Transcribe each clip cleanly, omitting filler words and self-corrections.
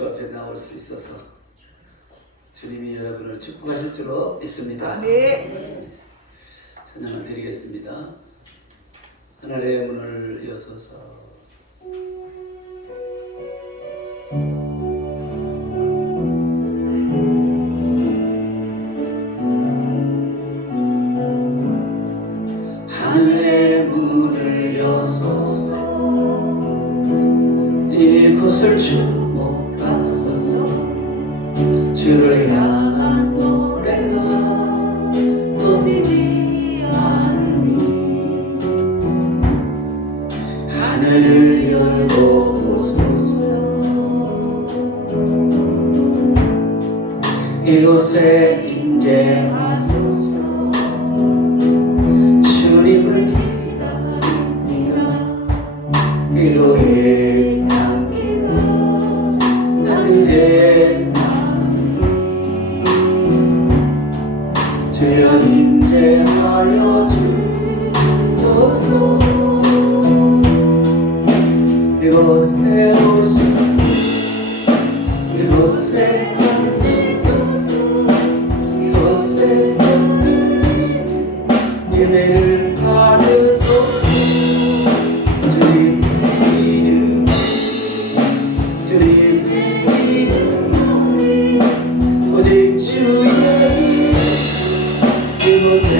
주 앞에 나올 수 있어서 주님이 여러분을 축복하실 줄로 믿습니다. 네. 찬양을 드리겠습니다. 하늘의 문을 여소서. 하늘의 문을 여소서. 이곳을 주목하소서. 주를 향한 노래가 높이지 않으니 하늘을 열고 오소서. 이곳에 임재하소서. 주님을 기다립니다. 기도의 향기가 하늘에 주여 임재하여 주소서. 이곳에 오시소서. 이곳에 앉으소서. 이곳에서 예배를 받으소서. 주님의 이름, 주님의 이름, 오직 주의 이름. 이곳에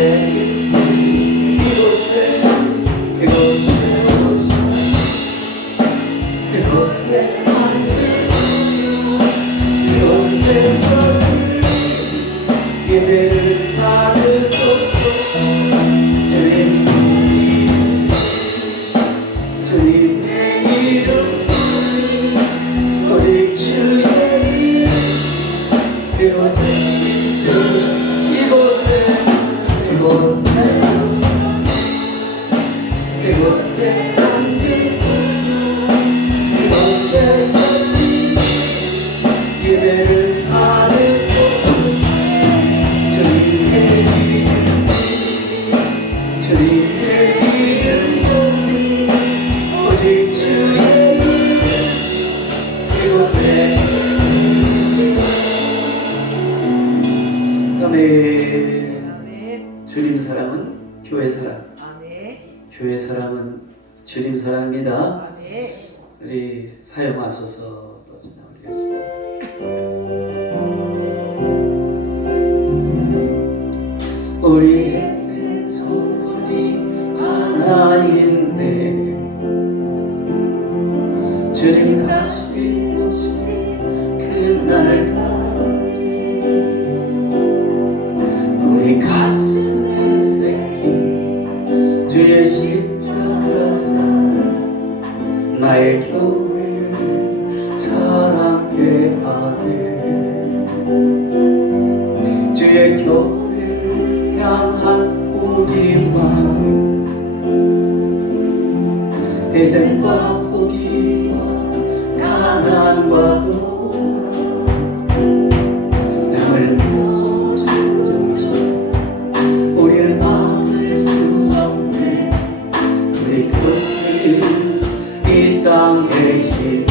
이곳에 이곳에 이곳에 앉으소서. 이곳에서 예배를 받으소서. 주님의 이름, 오직 주의 이름. 이곳에 이곳에 이곳에 이곳에 앉으소서. 이곳에서 예배를 받으소서. 주님의 이름, 주님의 이름, 오직 주의 이름. 이곳에 아멘. 주님 사랑은 교회 사랑, 아멘. 교회 사랑은 주님 사랑입니다. 아멘. 우리 사용하소서 또 지나가겠습니다. 우리의 소원이 하나인데 주님 다시 오실 그날까지 우리 가슴에 새긴 주의 십자가 사랑 나의 교회를 사랑케 하네. 주의 교회를 향한 우리 마음 희생과 포기와 가난과 남을 모두 우리를 막을 수 없네. 우리 교회를 이 땅에 있다.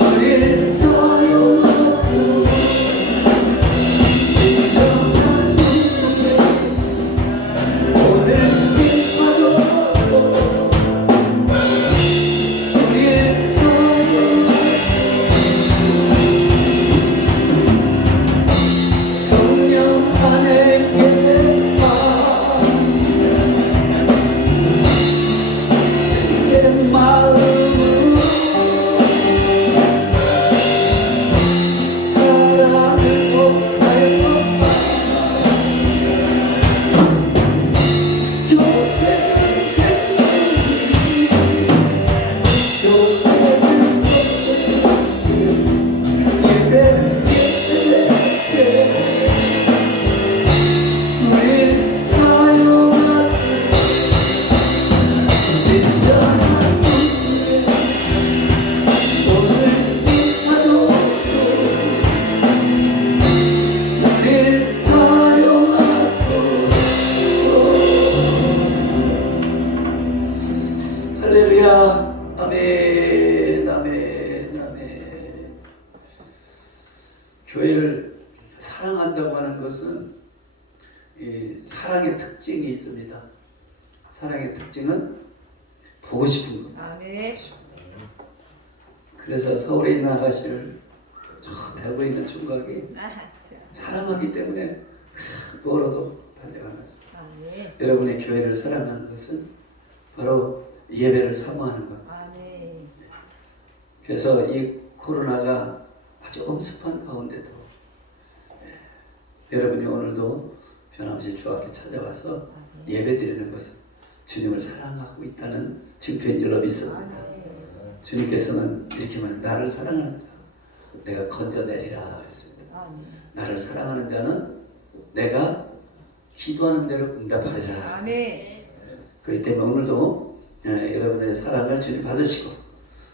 우리를 사용하소서. 진정한 이 사랑의 특징이 있습니다. 사랑의 특징은 보고 싶은 것. 아멘. 그래서 서울에 있는 아가씨를 저 대구에 있는 총각이 사랑하기 때문에 멀어도 달려가는 거죠. 아멘. 여러분의 교회를 사랑하는 것은 바로 예배를 사모하는 것. 아멘. 그래서 이 코로나가 아주 엄습한 가운데도 여러분이 오늘도 변함없이 주 앞에 찾아와서 예배드리는 것은 주님을 사랑하고 있다는 증표인 줄로 믿습니다. 주님께서는 이렇게 말 나를 사랑하는 자 내가 건져내리라 했습니다. 나를 사랑하는 자는 내가 기도하는 대로 응답하리라. 아멘. 그렇기 때문에 오늘도 여러분의 사랑을 주님 받으시고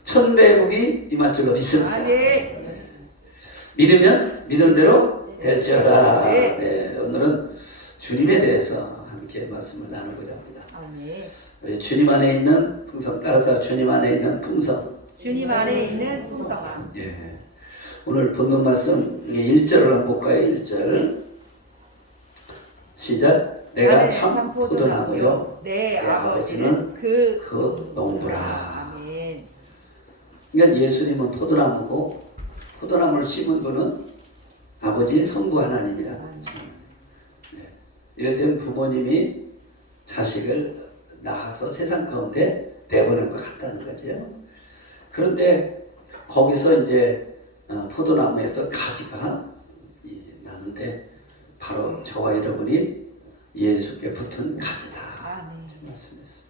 천배의 복이 임할 줄로 믿습니다. 아멘. 믿으면 믿은 대로 될지어다. 네. 네, 오늘은 주님에 대해서 함께 말씀을 나누고자 합니다. 아멘. 우리 주님 안에 있는 풍성, 따라서 주님 안에 있는 풍성. 주님 안에 있는 풍성함. 예. 오늘 본문 말씀 1절을 한번 볼까요? 1절 시작. 내가 참 포도나무요 내 아버지는 그 농부라. 아멘. 그러니까 예수님은 포도나무고 포도나무를 심은 분은 아버지 성부 하나님이라. 네. 이럴 때는 부모님이 자식을 낳아서 세상 가운데 내보낸 것 같다는 거죠. 그런데 거기서 이제 포도나무에서 가지가 나는데 바로 저와 여러분이 예수께 붙은 가지다. 말씀했어요.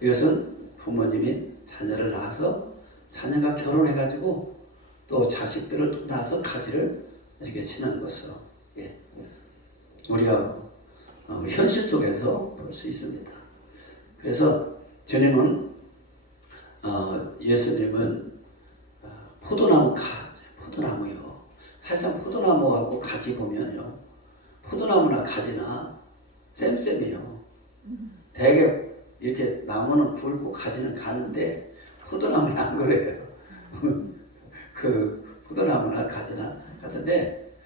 이것은 부모님이 자녀를 낳아서 자녀가 결혼해가지고 또 자식들을 또 낳아서 가지를 이렇게 치는 것으로 우리가 현실 속에서 볼 수 있습니다. 그래서 주님은 예수님은 포도나무 가지, 포도나무요. 사실상 포도나무하고 가지 보면요, 포도나무나 가지나 쌤쌤이요. 대개 이렇게 나무는 굵고 가지는 가는데 포도나무는 안 그래요. 그 포도나무나 가지나 같은데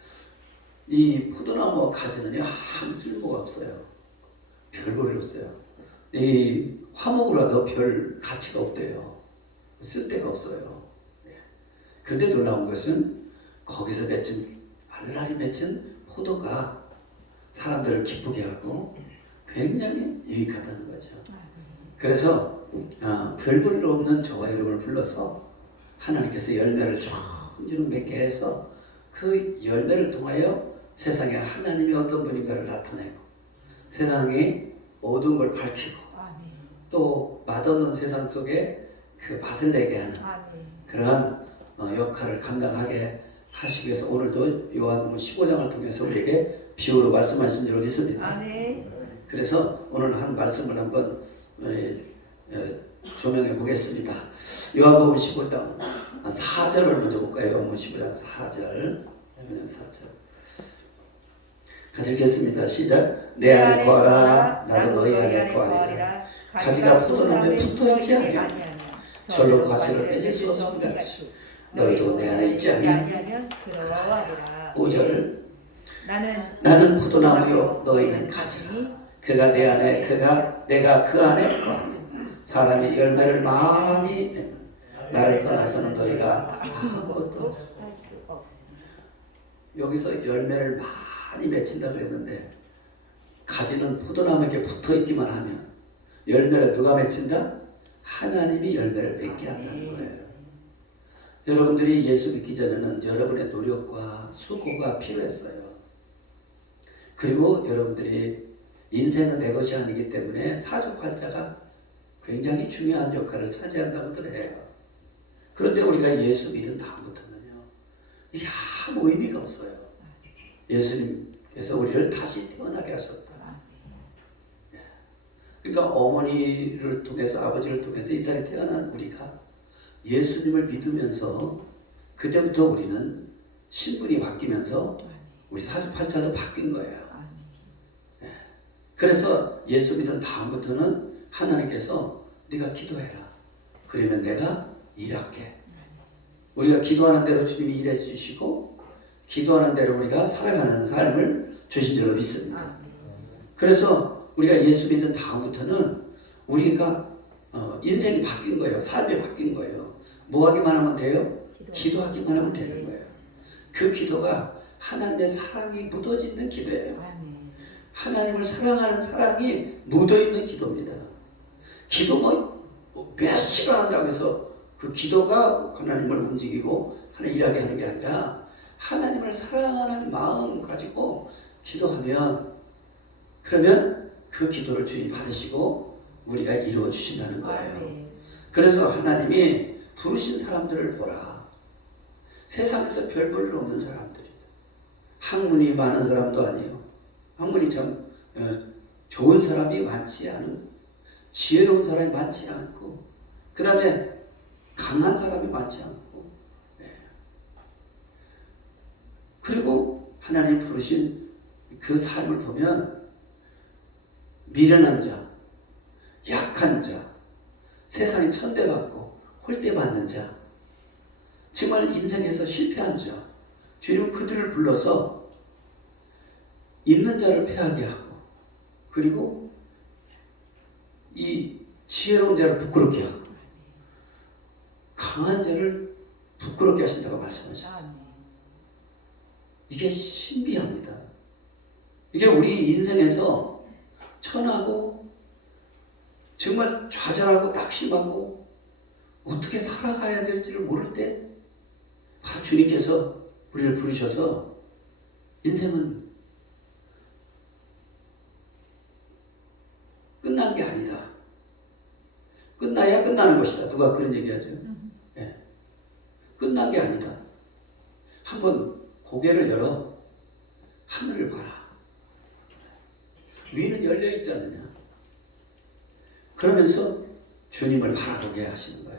이 포도나무 가지는요 아무 쓸모가 없어요. 별 볼일 없어요. 이 화목으로도 별 가치가 없대요. 쓸 데가 없어요. 그런데 놀라운 것은 거기서 맺힌 알알이 맺힌 포도가 사람들을 기쁘게 하고 굉장히 유익하다는 거죠. 그래서 별 볼일 없는 저와 여러분을 불러서 하나님께서 열매를 주렁주렁 맺게 해서 그 열매를 통하여 세상에 하나님이 어떤 분인가를 나타내고 세상이 어두운 걸 밝히고 또 맛없는 세상 속에 그 맛을 내게 하는 그러한 역할을 감당하게 하시기 위해서 오늘도 요한복음 15장을 통해서 우리에게 비유로 말씀하신 줄로 믿습니다. 그래서 오늘 한 말씀을 한번 조명해 보겠습니다. 요한복음 15장 4절을 먼저 볼까요? 요한복음 15장 4절. 같이 읽겠습니다. 시작. 내 안에 거하라 나도 너희 안에 거하리라. 가지가 포도나무에 붙어있지 아니하며 절로 가시를 맺을 수 없음 같이 너희도 내 안에 있지 아니하면 5절. 나는 포도나무요 너희는 가지라. 그가 내 안에 내가 그 안에 사람이 열매를 많이 나를 떠나서는 너희가 아무것도 없습니다. 여기서 열매를 많이 맺힌다 그랬는데 가지는 포도나무에게 붙어있기만 하면 열매를 누가 맺힌다? 하나님이 열매를 맺게 한다는 거예요. 여러분들이 예수 믿기 전에는 여러분의 노력과 수고가 필요했어요. 그리고 여러분들이 인생은 내 것이 아니기 때문에 사주팔자가 굉장히 중요한 역할을 차지한다고들 해요. 그런데 우리가 예수 믿은 다음부터는요 이게 아무 의미가 없어요. 예수님께서 우리를 다시 태어나게 하셨다. 그러니까 어머니를 통해서 아버지를 통해서 이 세상에 태어난 우리가 예수님을 믿으면서 그때부터 우리는 신분이 바뀌면서 우리 사주팔자도 바뀐 거예요. 그래서 예수 믿은 다음부터는 하나님께서 네가 기도해라. 그러면 내가 일할게. 우리가 기도하는 대로 주님이 일해 주시고 기도하는 대로 우리가 살아가는 삶을 주신 줄로 믿습니다. 그래서 우리가 예수 믿은 다음부터는 우리가 인생이 바뀐 거예요. 삶이 바뀐 거예요. 뭐 하기만 하면 돼요? 기도하기만 하면 되는 거예요. 그 기도가 하나님의 사랑이 묻어있는 기도예요. 아멘. 하나님을 사랑하는 사랑이 묻어있는 기도입니다. 기도 몇 시간 한다고 해서 그 기도가 하나님을 움직이고 하나님 일하게 하는 게 아니라 하나님을 사랑하는 마음 가지고 기도하면 그러면 그 기도를 주님 받으시고 우리가 이루어 주신다는 거예요. 아멘. 그래서 하나님이 부르신 사람들을 보라. 세상에서 별 볼 일 없는 사람들이다. 학문이 많은 사람도 아니에요. 학문이 참 좋은 사람이 많지 않은, 지혜로운 사람이 많지 않고, 그 다음에 강한 사람이 많지 않고, 그리고 하나님 부르신 그 삶을 보면 미련한 자, 약한 자, 세상에 천대받고 홀대받는 자, 정말 인생에서 실패한 자, 주님은 그들을 불러서 있는 자를 패하게 하고, 그리고 이 지혜로운 자를 부끄럽게 하고, 강한 자를 부끄럽게 하신다고 말씀하셨어요. 이게 신비합니다. 이게 우리 인생에서 천하고 정말 좌절하고 낙심하고 어떻게 살아가야 될지를 모를 때 바로 주님께서 우리를 부르셔서 인생은 끝난 게 아니다. 끝나야 끝나는 것이다. 누가 그런 얘기하죠? 네. 끝난 게 아니다. 한번 고개를 열어 하늘을 봐라. 위는 열려 있지 않느냐. 그러면서 주님을 바라보게 하시는 거야.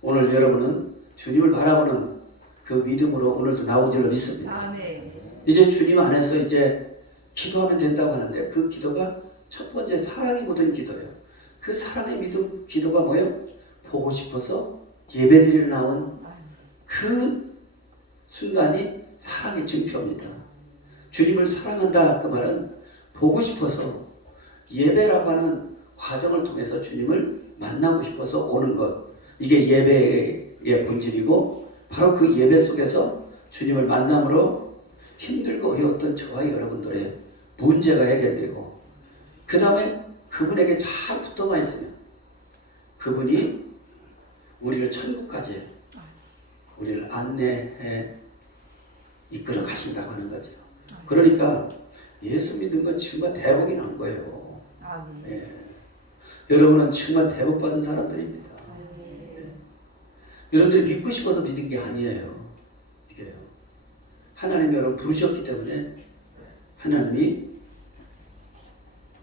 오늘 여러분은 주님을 바라보는 그 믿음으로 오늘도 나온 줄로 믿습니다. 아멘. 이제 주님 안에서 이제 기도하면 된다고 하는데 그 기도가 첫 번째 사랑이 묻은 기도예요. 그 사랑의 믿음 기도가 뭐예요? 보고 싶어서 예배드리러 나온 그 순간이 사랑의 증표입니다. 주님을 사랑한다 그 말은 보고 싶어서 예배라고 하는 과정을 통해서 주님을 만나고 싶어서 오는 것, 이게 예배의 본질이고 바로 그 예배 속에서 주님을 만남으로 힘들고 어려웠던 저와 여러분들의 문제가 해결되고 그 다음에 그분에게 잘 붙어만 있으면 그분이 우리를 천국까지 우리를 안내해 이끌어 가신다고 하는 거죠. 그러니까 예수 믿은 건 정말 대복이 난 거예요. 예. 여러분은 정말 대복 받은 사람들입니다. 예. 여러분들이 믿고 싶어서 믿은 게 아니에요. 이게요. 하나님이 여러분 부르셨기 때문에 하나님이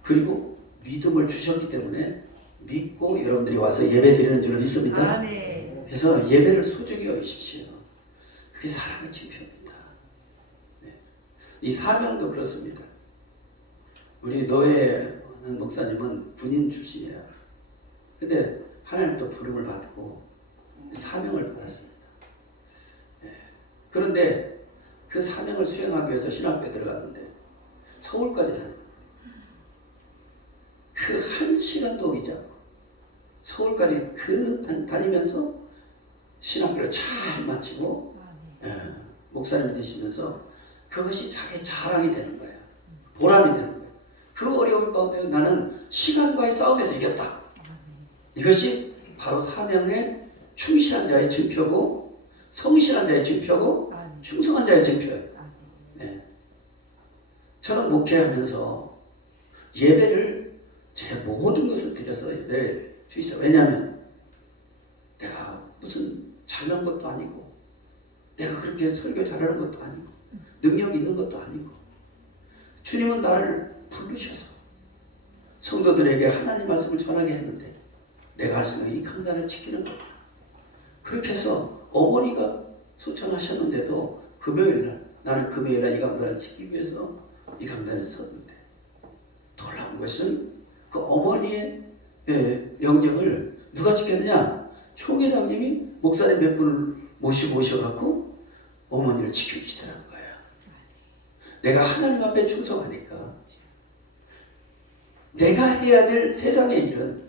그리고 믿음을 주셨기 때문에 믿고 여러분들이 와서 예배 드리는 줄 믿습니다. 그래서 예배를 소중히 여기십시오. 그게 사랑의 증표입니다. 네. 이 사명도 그렇습니다. 우리 노회한 목사님은 군인 출신이에요. 근데 하나님 또 부름을 받고 사명을 받았습니다. 네. 그런데 그 사명을 수행하기 위해서 신학교에 들어갔는데 서울까지 다녔어요. 그 한 시간도 오기지 않고 서울까지 다니면서 신학교를 잘 마치고 목사님이 되시면서 그것이 자기 자랑이 되는 거예요. 보람이 되는 거예요. 그 어려움 가운데 나는 시간과의 싸움에서 이겼다. 이것이 바로 사명에 충실한 자의 증표고 성실한 자의 증표고 충성한 자의 증표예요. 네. 저는 목회하면서 예배를 제 모든 것을 드려서 예배를 주시죠. 왜냐하면 내가 무슨 잘난 것도 아니고 내가 그렇게 설교 잘하는 것도 아니고 능력 있는 것도 아니고 주님은 나를 부르셔서 성도들에게 하나님 말씀을 전하게 했는데 내가 할 수 있는 이 강단을 지키는 거야. 그렇게 해서 어머니가 소천하셨는데도 금요일날 나는 금요일날 이 강단을 지키기 위해서 이 강단에 섰는데 놀라운 것은 그 어머니의 영적을 누가 지켰느냐? 총회장님이 목사님 몇 분을 모셔갖고 어머니를 지켜주시더라는 거예요. 내가 하나님 앞에 충성하니까 내가 해야 될 세상의 일은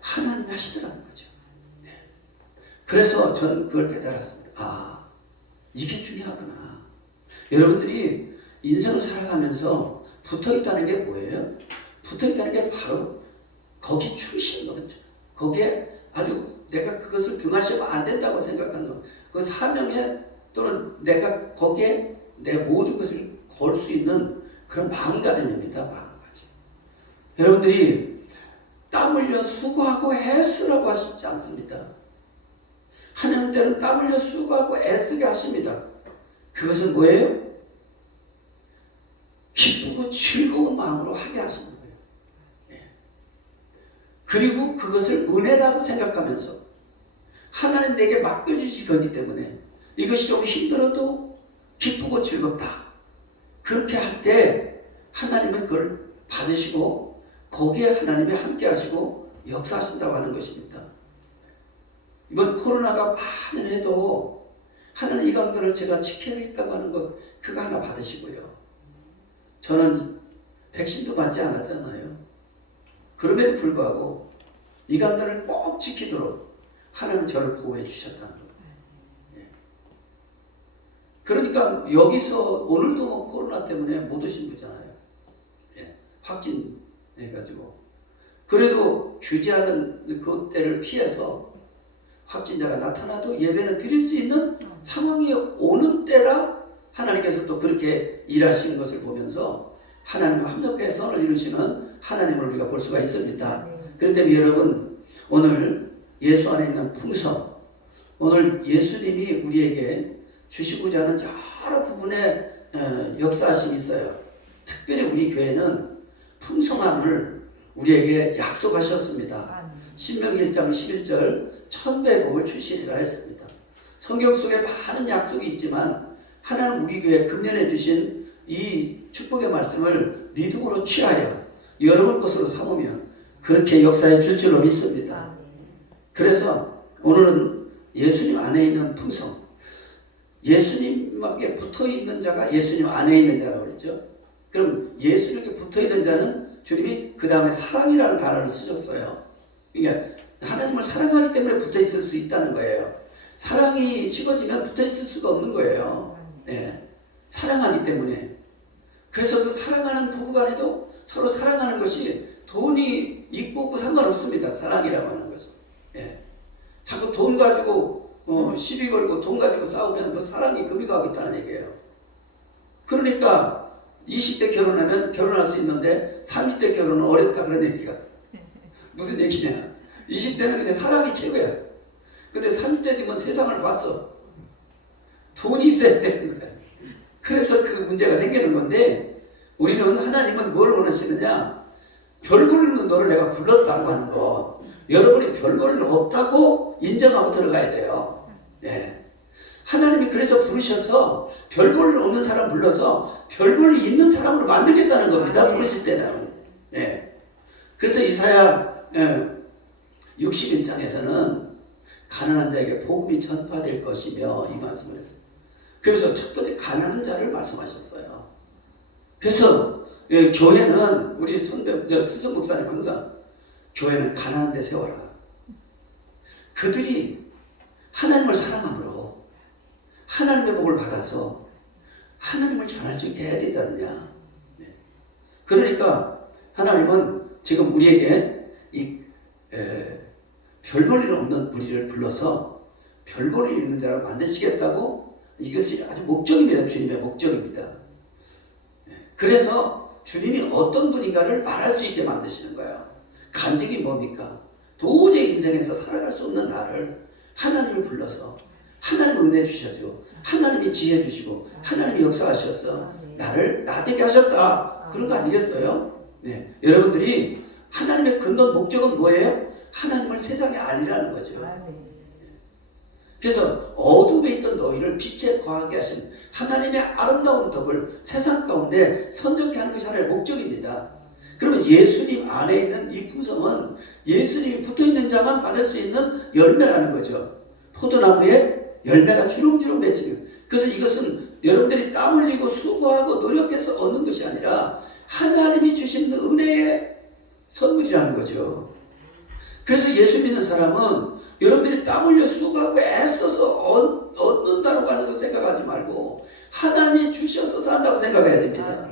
하나님이 하시더라는 거죠. 네. 그래서 저는 그걸 깨달았습니다. 아, 이게 중요하구나. 여러분들이 인생을 살아가면서 붙어있다는 게 뭐예요? 붙어있다는 게 바로 거기 충실인 거죠. 거기에 아주 내가 그것을 등하시면 안 된다고 생각하는 거. 그 사명에 또는 내가 거기에 내 모든 것을 걸 수 있는 그런 마음가짐입니다. 마음가짐. 여러분들이 땀 흘려 수고하고 애쓰라고 하시지 않습니다. 하나님 때는 땀 흘려 수고하고 애쓰게 하십니다. 그것은 뭐예요? 기쁘고 즐거운 마음으로 하게 하시는 거예요. 예. 그리고 그것을 은혜라고 생각하면서 하나님 내게 맡겨주신 거기 때문에 이것이 좀 힘들어도 기쁘고 즐겁다. 그렇게 할 때 하나님은 그걸 받으시고 거기에 하나님이 함께 하시고 역사하신다고 하는 것입니다. 이번 코로나가 많은 해도 하나님 이 강단을 제가 지켜야겠다고 하는 것 그거 하나 받으시고요. 저는 백신도 맞지 않았잖아요. 그럼에도 불구하고 이 강단을 꼭 지키도록 하나님 저를 보호해 주셨다는 겁니다. 그러니까 여기서 오늘도 뭐 코로나 때문에 못 오신 거잖아요. 예, 확진해가지고. 그래도 규제하는 그 때를 피해서 확진자가 나타나도 예배는 드릴 수 있는 상황이 오는 때라 하나님께서 또 그렇게 일하시는 것을 보면서 하나님과 합력의 선을 이루시는 하나님을 우리가 볼 수가 있습니다. 그렇기 때문에 여러분 오늘 예수 안에 있는 풍성, 오늘 예수님이 우리에게 주시고자 하는 여러 부분의 역사하심이 있어요. 특별히 우리 교회는 풍성함을 우리에게 약속하셨습니다. 신명기 1장 11절 천배의 복을 주시리라 했습니다. 성경 속에 많은 약속이 있지만 하나님 우리 교회에 금년에 주신 이 축복의 말씀을 믿음으로 취하여 여러분 것으로 삼으면 그렇게 역사해 줄 줄로 믿습니다. 그래서 오늘은 예수님 안에 있는 풍성, 예수님에게 붙어있는 자가 예수님 안에 있는 자라고 그랬죠. 그럼 예수님에게 붙어있는 자는 주님이 그 다음에 사랑이라는 단어를 쓰셨어요. 그러니까 하나님을 사랑하기 때문에 붙어있을 수 있다는 거예요. 사랑이 식어지면 붙어있을 수가 없는 거예요. 네. 사랑하기 때문에. 그래서 그 사랑하는 부부간에도 서로 사랑하는 것이 돈이 있고 없고 상관없습니다. 사랑이라고 하는 것은. 네. 자꾸 돈 가지고 시비 걸고 돈 가지고 싸우면 그 사랑이 금이 가고 있다는 얘기예요. 그러니까 20대 결혼하면 결혼할 수 있는데 30대 결혼은 어렵다 그런 얘기가. 무슨 얘기냐. 20대는 그냥 사랑이 최고야. 근데 30대 되면 세상을 봤어. 돈이 있어야 되는 거야. 그래서 그 문제가 생기는 건데 우리는 하나님은 뭘 원하시느냐. 별 보리는 너를 내가 불렀다고 하는 거. 여러분이 별 볼일 없다고 인정하고 들어가야 돼요. 네. 하나님이 그래서 부르셔서 별 볼일 없는 사람 불러서 별 볼일 있는 사람으로 만들겠다는 겁니다. 부르실 때는. 네. 그래서 이사야 61장에서는 가난한 자에게 복음이 전파될 것이며 이 말씀을 했어요. 그래서 첫 번째 가난한 자를 말씀하셨어요. 그래서 교회는 우리 스승 목사님 항상 교회는 가난한 데 세워라. 그들이 하나님을 사랑함으로 하나님의 복을 받아서 하나님을 전할 수 있게 해야 되지 않느냐. 그러니까 하나님은 지금 우리에게 이 별 볼 일 없는 우리를 불러서 별 볼 일 있는 자를 만드시겠다고 이것이 아주 목적입니다. 주님의 목적입니다. 그래서 주님이 어떤 분인가를 말할 수 있게 만드시는 거예요. 간증이 뭡니까? 도저히 인생에서 살아갈 수 없는 나를 하나님을 불러서 하나님 은혜 주셔서 하나님이 지혜 주시고 하나님이 역사하셔서 나를 나되게 하셨다. 그런 거 아니겠어요? 네. 여러분들이 하나님의 근본 목적은 뭐예요? 하나님을 세상에 알리라는 거죠. 그래서 어둠에 있던 너희를 빛에 거하게 하신 하나님의 아름다운 덕을 세상 가운데 선정케 하는 것이 하나의 목적입니다. 그러면 예수님 안에 있는 이 풍성은 예수님이 붙어있는 자만 받을 수 있는 열매라는 거죠. 포도나무에 열매가 주렁주렁 맺히는. 그래서 이것은 여러분들이 땀 흘리고 수고하고 노력해서 얻는 것이 아니라 하나님이 주신 은혜의 아니라는 거죠. 그래서 예수 믿는 사람은 여러분들이 땀 흘려 수고하고 애써서 얻는다고 하는 거 생각하지 말고 하나님이 주셔서 산다고 생각해야 됩니다.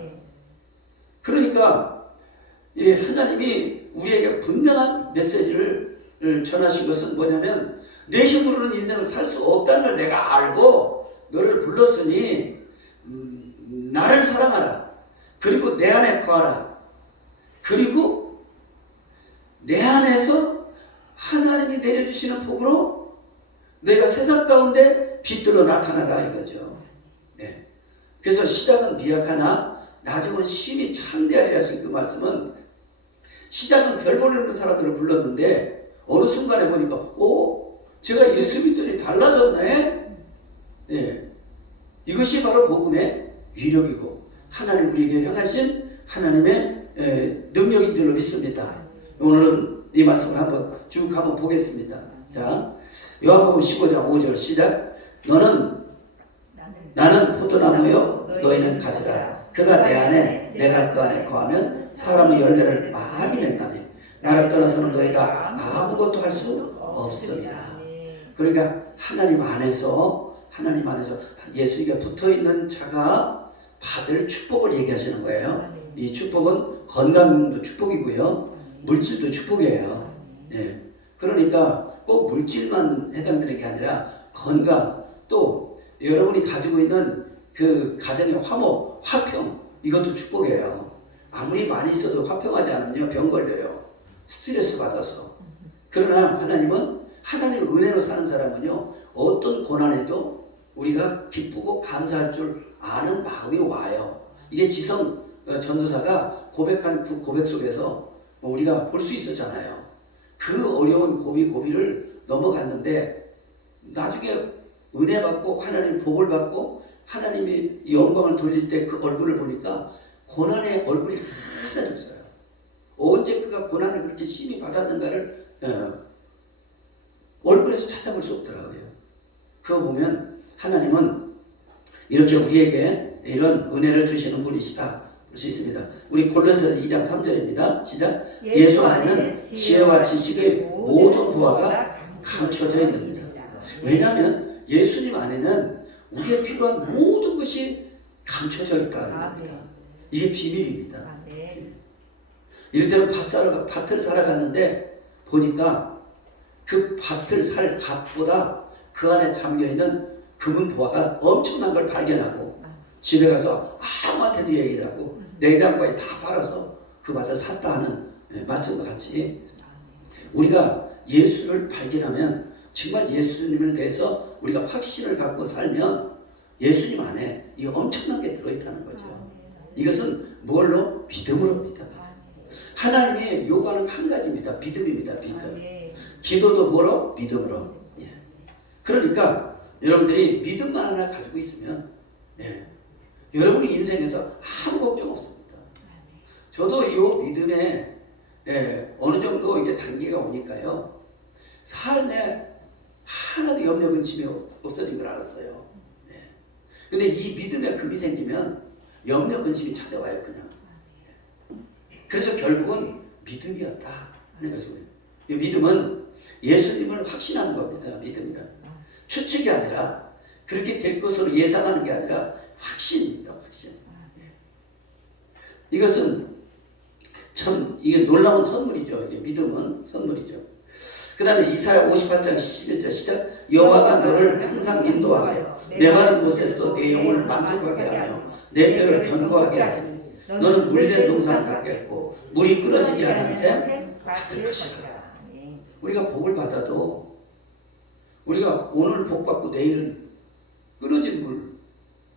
그러니까 하나님이 우리에게 분명한 메시지를 전하신 것은 뭐냐면 내 힘으로는 인생을 살 수 없다는 걸 내가 알고 너를 불렀으니 나를 사랑하라. 그리고 내 안에 거하라. 그리고 내 안에서 하나님이 내려주시는 복으로 너희가 세상 가운데 빛들로 나타나라 이거죠. 네. 그래서 시작은 미약하나 나중은 심히 창대하리라 하신 그 말씀은 시작은 별 보내는 사람들을 불렀는데 어느 순간에 보니까 제가 예수 믿더니 달라졌네. 네. 이것이 바로 복음의 위력이고 하나님 우리에게 향하신 하나님의 능력인 줄로 믿습니다. 오늘은 이 말씀을 한번 보겠습니다. 자, 요한복음 15장 5절 시작. 나는 포도나무요 너희는 가지라. 그가 내 안에 내가 그 안에 거하면 사람의 열매를 많이 맺나니 나를 떠나서는 너희가 아무것도 할 수 없습니다. 그러니까 하나님 안에서 예수에게 붙어있는 자가 받을 축복을 얘기하시는 거예요. 이 축복은 건강도 축복이고요. 물질도 축복이에요. 예. 그러니까 꼭 물질만 해당되는 게 아니라 건강, 또 여러분이 가지고 있는 그 가정의 화목, 화평, 이것도 축복이에요. 아무리 많이 있어도 화평하지 않으면 병 걸려요. 스트레스 받아서. 그러나 하나님은 하나님 은혜로 사는 사람은요, 어떤 고난에도 우리가 기쁘고 감사할 줄 아는 마음이 와요. 이게 지성 전도사가 고백한 그 고백 속에서 우리가 볼 수 있었잖아요. 그 어려운 고비를 넘어갔는데 나중에 은혜 받고 하나님 복을 받고 하나님이 이 영광을 돌릴 때 그 얼굴을 보니까 고난의 얼굴이 하나도 없어요. 언제 그가 고난을 그렇게 심히 받았는가를 얼굴에서 찾아볼 수 없더라고요. 그거 보면 하나님은 이렇게 우리에게 이런 은혜를 주시는 분이시다 볼 수 있습니다. 우리 골로새서 2장 3절입니다. 시작. 예수 안에는 지혜와 지식의 모든 보화가 감춰져 있느니라. 왜냐하면 예수님 안에는 우리의 필요한 모든 것이 감춰져 있다는 겁니다. 이게 비밀입니다. 이를테면 밭을 살아갔는데 보니까 그 밭을 살 갓보다 그 안에 잠겨있는 금은 보화가 엄청난 걸 발견하고 집에 가서 아무한테도 얘기하고 내장과에 다 팔아서 그 밭을 샀다 하는 말씀과 같이 우리가 예수를 발견하면 정말 예수님을 대해서 우리가 확신을 갖고 살면 예수님 안에 이 엄청난 게 들어있다는 거죠. 이것은 뭘로? 믿음으로입니다. 하나님이 요구하는 한 가지입니다. 믿음입니다. 믿음. 기도도 뭐로? 믿음으로. 예. 그러니까 여러분들이 믿음만 하나 가지고 있으면 여러분이 인생에서 아무 걱정 없습니다. 저도 이 믿음에 어느 정도 이게 단계가 오니까요. 삶에 하나도 염려 근심이 없어진 걸 알았어요. 근데 이 믿음에 금이 생기면 염려 근심이 찾아와요. 그냥. 그래서 결국은 믿음이었다 하는 것이고요. 이 믿음은 예수님을 확신하는 겁니다. 믿음이란 추측이 아니라 그렇게 될 것으로 예상하는 게 아니라 확신입니다. 확신. 이것은 참 이게 놀라운 선물이죠. 이게 믿음은 선물이죠. 그 다음에 이사야 58장 11절 시작. 여호와가 너를 항상 인도하며 내 마른 곳에서도 내 영혼을 만족하게 하며 내 뼈를 견고하게 하리니 너는 물된 동산 같겠고 물이 끊어지지 않은 샘 같을 것이라. 우리가 복을 받아도 우리가 오늘 복 받고 내일은 끊어진 물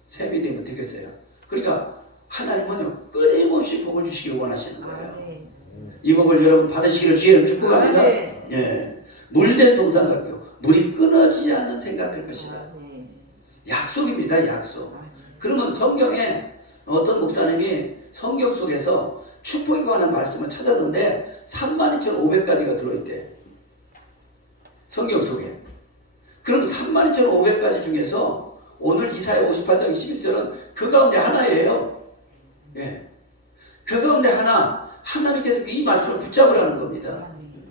샘이 되면 되겠어요. 그러니까 하나님은요 끊임없이 복을 주시길 원하시는 거예요. 이 복을 여러분 받으시기를 주의를 축복합니다. 예, 물된 동산 같고요. 물이 끊어지지 않는 샘 같을 것이라. 약속입니다. 약속. 그러면 성경에 어떤 목사님이 성경 속에서 축복에 관한 말씀을 찾았는데 32,500가지가 들어있대. 성경 속에. 그럼 32,500가지 중에서 오늘 이사야 58장 11절은 그 가운데 하나예요. 예. 그 가운데 하나 하나님께서 이 말씀을 붙잡으라는 겁니다. 아멘.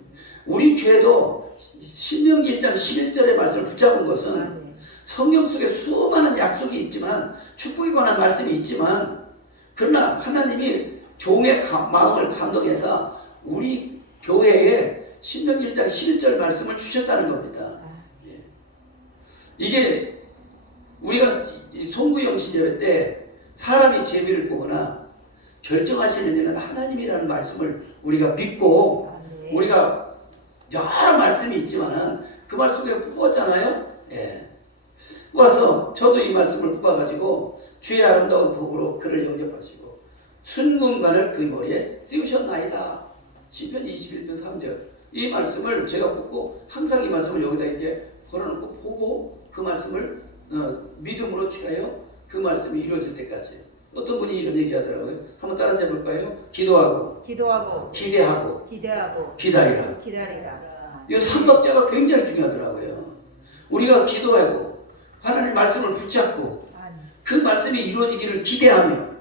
우리 교회도 신명기 1장 11절의 말씀을 붙잡은 것은 아멘. 성경 속에 수많은 약속이 있지만 축복에 관한 말씀이 있지만 그러나 하나님이 종의 마음을 감동해서 우리 교회에 신명기 1장 11절 말씀을 주셨다는 겁니다. 예. 이게 우리가 송구영신 예배 때 사람이 제비를 보거나 결정하시는 일은 하나님이라는 말씀을 우리가 믿고 아멘. 우리가 여러 말씀이 있지만은 그 말 속에 뽑았잖아요. 예. 와서 저도 이 말씀을 뽑아가지고 주의 아름다운 복으로 그를 영접하시고 순금관을 그 머리에 씌우셨나이다. 시편 21편 3절 이 말씀을 제가 뽑고 항상 이 말씀을 여기다 이렇게 걸어놓고 보고 그 말씀을 믿음으로 취하여 그 말씀이 이루어질 때까지. 어떤 분이 이런 얘기하더라고요. 한번 따라서 해볼까요? 기도하고 기대하고 기다리라. 이 3박자가 굉장히 중요하더라고요. 우리가 기도하고 하나님 말씀을 붙잡고 그 말씀이 이루어지기를 기대하며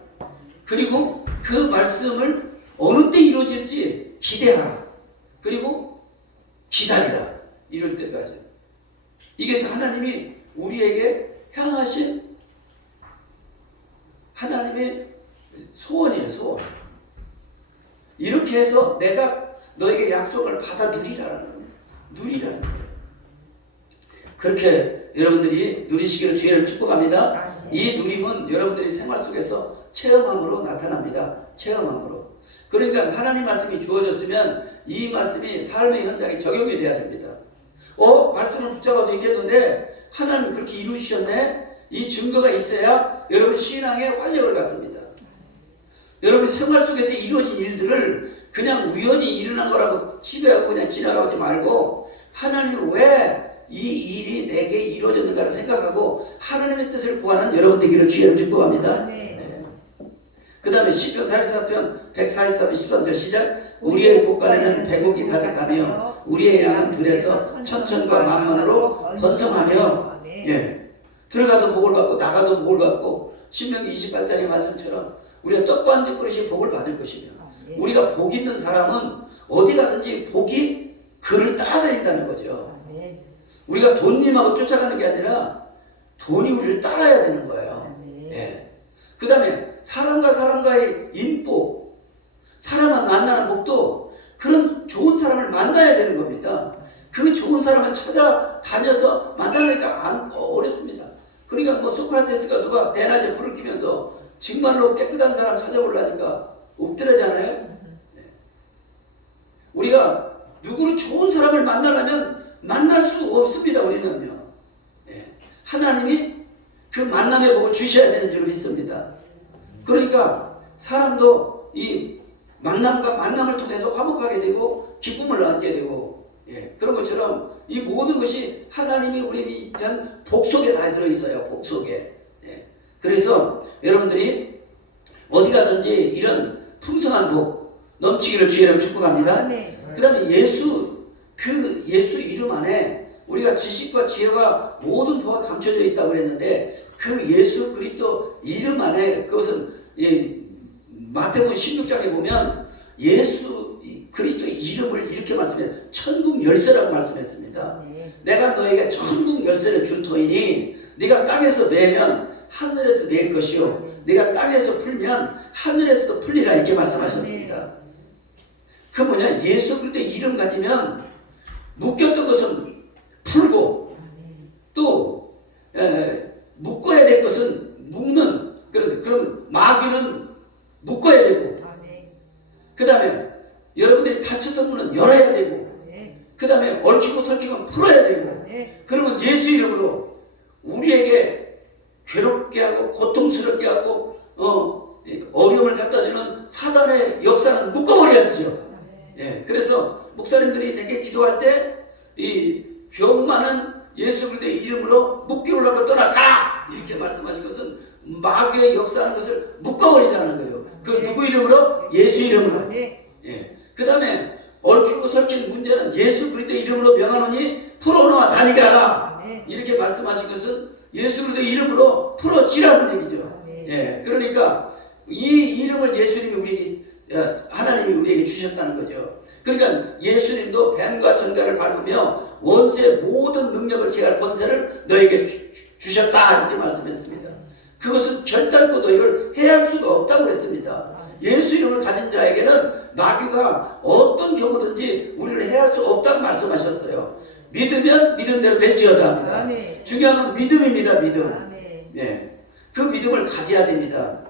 그리고 그 말씀을 어느 때 이루어질지 기대하라. 그리고 기다리라. 이럴 때까지. 이게 하나님이 우리에게 향하신 하나님의 소원이에요. 소원. 이렇게 해서 내가 너에게 약속을 받아 누리라는 거예요. 그렇게 여러분들이 누리시기를 주의를 축복합니다. 이 누림은 여러분들이 생활 속에서 체험함으로 나타납니다. 체험함으로. 그러니까 하나님 말씀이 주어졌으면 이 말씀이 삶의 현장에 적용이 돼야 됩니다. 말씀을 붙잡아서 있겠는데 하나님 그렇게 이루시셨네? 이 증거가 있어야 여러분 신앙에 활력을 갖습니다. 여러분 생활 속에서 이루어진 일들을 그냥 우연히 일어난 거라고 지배하고 그냥 지나가지 말고 하나님이 왜 이 일이 내게 이루어졌는가를 생각하고 하나님의 뜻을 구하는 여러분 되기를 주의를 축복합니다. 네. 그 다음에 시편 44편 144편 13절 시작. 우리의 곳간에는 백옥이 가득하며 우리의 양은 들에서 천천과 만만으로 번성하며 예. 들어가도 복을 받고 나가도 복을 받고 신명기 28장의 말씀처럼 우리가 떡과 한젓 그릇이 복을 받을 것이며 우리가 복 있는 사람은 어디 가든지 복이 그를 따라다닌다는 거죠. 우리가 돈님하고 쫓아가는 게 아니라 돈이 우리를 따라야 되는 거예요. 예. 그 다음에 사람과 사람과의 인복, 사람을 만나는 복도 그런 좋은 사람을 만나야 되는 겁니다. 그 좋은 사람을 찾아다녀서 만나니까 어렵습니다. 그러니까 뭐 소크라테스가 누가 대낮에 불을 끼면서 정말로 깨끗한 사람 찾아보려니까 엎드려잖아요. 우리가 누구를 좋은 사람을 만나려면 만날 수 없습니다. 우리는요. 하나님이 그 만남의 복을 주셔야 되는 줄 믿습니다. 그러니까 사람도 이 만남을 통해서 화목하게 되고 기쁨을 얻게 되고 그런 것처럼 이 모든 것이 하나님이 우리에게 대한 복 속에 다 들어있어요. 복 속에. 그래서 여러분들이 어디 가든지 이런 풍성한 복 넘치기를 주의를 축복합니다. 그 다음에 예수 이름 안에 우리가 지식과 지혜와 모든 도가 감춰져 있다고 그랬는데 그 예수 그리스도 이름 안에 그것은 마태복음 16장에 보면 예수 그리스도의 이름을 이렇게 말씀해요. 천국 열쇠라고 말씀했습니다. 내가 너에게 천국 열쇠를 줄 터이니 네가 땅에서 매면 하늘에서 맬 것이요 네가 땅에서 풀면 하늘에서도 풀리라 이렇게 말씀하셨습니다. 그 뭐냐 예수 그리스도의 이름 가지면 묶였던 것은 풀고 또 묶어야 될 것은 묶는 그런 마귀는 묶어야 되고 그 다음에 여러분들이 다쳤던 문은 열어야 되고 그 다음에 얽히고 설키고 풀어야 되고 그러면 예수 이름으로 우리에게 괴롭게 하고 고통스럽게 하고 어려움을 갖다 주는 사단의 역사는 묶어버려야 되죠. 그래서 목사님들이 되게 기도할 때 이 병만은 예수 그리스도의 이름으로 묶여오라고 떠나가라 이렇게 말씀하신 것은 마귀의 역사하는 것을 묶어버리자는 거예요. 그 누구 이름으로? 예수 이름으로. 그 다음에 얽히고 설킨 문제는 예수 그리스도 이름으로 명하노니 풀어놓아 다니게 하라 이렇게 말씀하신 것은 예수 그리스도 이름으로 풀어지라는 얘기죠. 그러니까 이 이름을 예수님이 하나님이 우리에게 주셨다는 거죠. 그러니까 예수님도 뱀과 전갈을 밟으며 원수의 모든 능력을 제할 권세를 너에게 주셨다 이렇게 말씀했습니다. 그것은 결단코 너희를 해할 수가 없다고 그랬습니다. 예수 이름을 가진 자에게는 마귀가 어떤 경우든지 우리를 해할 수 없다고 말씀하셨어요. 믿으면 믿음대로 될지어다 합니다. 아멘. 중요한 건 믿음입니다. 믿음. 아멘. 네, 그 믿음을 가져야 됩니다.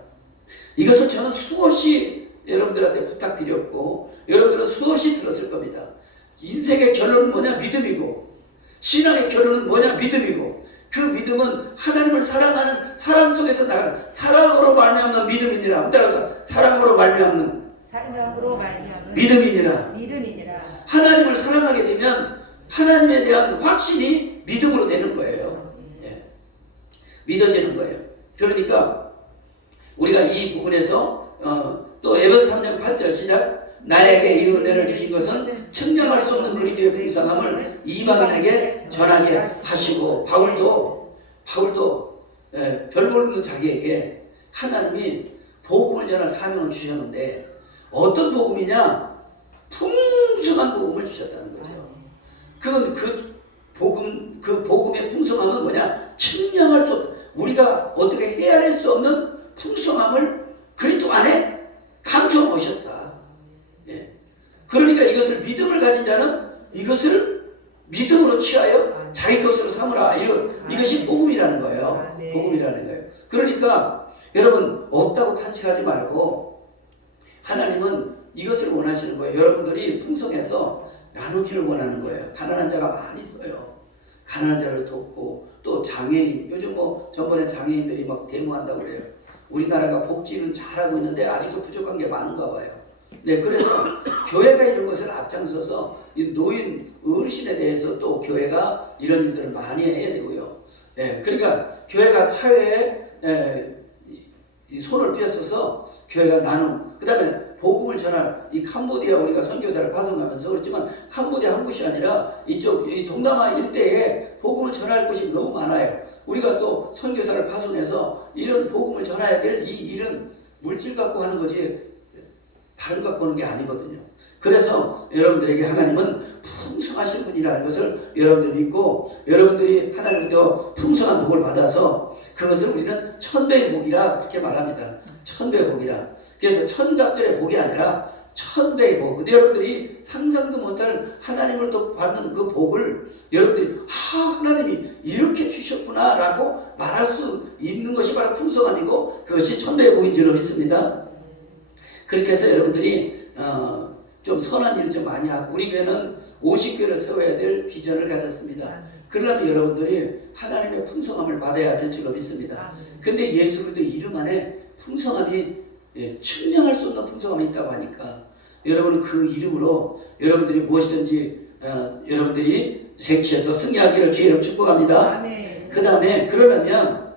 이것을 저는 수없이 여러분들한테 부탁드렸고 여러분들은 수없이 들었을 겁니다. 인생의 결론은 뭐냐? 믿음이고 신앙의 결론은 뭐냐? 믿음이고 그 믿음은 하나님을 사랑하는 사랑 속에서 나가는 사랑으로 말미암는 믿음이니라. 따라서 사랑으로 말미암는 사랑으로 말미암는 믿음이니라. 하나님을 사랑하게 되면 하나님에 대한 확신이 믿음으로 되는 거예요. 예. 믿어지는 거예요. 그러니까 우리가 이 부분에서 또 에베소 3장 8절 시작. 나에게 이 은혜를 주신 것은 측량할 수 없는 그리스도의 풍성함을 이방인에게 전하게 하시고 바울도 별 모르는 자기에게 하나님이 복음을 전할 사명을 주셨는데 어떤 복음이냐? 풍성한 복음을 주셨다는 거죠. 그건 그 복음의 풍성함은 뭐냐? 측량할 수 없는 우리가 어떻게 헤아릴 수 없는 풍성함을 그리스도 안에 감추어 놓으셨다. 예. 그러니까 이것을 믿음을 가진 자는 이것을 믿음으로 취하여 자기 것으로 삼으라. 이것이 복음이라는 거예요. 복음이라는 거예요. 그러니까 여러분 없다고 탄식하지 말고 하나님은 이것을 원하시는 거예요. 여러분들이 풍성해서 나누기를 원하는 거예요. 가난한 자가 많이 있어요. 가난한 자를 돕고 또 장애인 요즘 전번에 장애인들이 막 데모한다고 그래요. 우리나라가 복지는 잘하고 있는데 아직도 부족한 게 많은가 봐요. 네, 그래서 교회가 이런 것을 앞장서서 이 노인 어르신에 대해서 또 교회가 이런 일들을 많이 해야 되고요. 네, 그러니까 교회가 사회에 이 손을 펴서서 교회가 나눔, 그 다음에 복음을 전할 이 캄보디아 우리가 선교사를 파송하면서 그렇지만 캄보디아 한 곳이 아니라 이쪽 이 동남아 일대에 복음을 전할 곳이 너무 많아요. 우리가 또 선교사를 파송해서 이런 복음을 전해야 될 이 일은 물질 갖고 하는 거지 다른 갖고 하는 게 아니거든요. 그래서 여러분들에게 하나님은 풍성하신 분이라는 것을 여러분들이 믿고 여러분들이 하나님부터 풍성한 복을 받아서 그것을 우리는 천배의 복이라 그렇게 말합니다. 천배의 복이라. 그래서 천갑절의 복이 아니라 천배의 복. 근데 여러분들이 상상도 못할 하나님을 또 받는 그 복을 여러분들이 하나님이 이렇게 주셨구나 라고 말할 수 있는 것이 바로 풍성함이고 그것이 천배의 복인 줄 믿습니다. 그렇게 해서 여러분들이 좀 선한 일을 좀 많이 하고 우리 교회는 50교회를 세워야 될 비전을 가졌습니다. 그러려면 여러분들이 하나님의 풍성함을 받아야 될 줄로 믿습니다. 근데 예수 그리스도 이름 안에 풍성함이 측량할 수 없는 풍성함이 있다고 하니까 여러분은 그 이름으로 여러분들이 무엇이든지 여러분들이 쟁취해서 승리하기를 주의 이름 축복합니다. 그 다음에 그러려면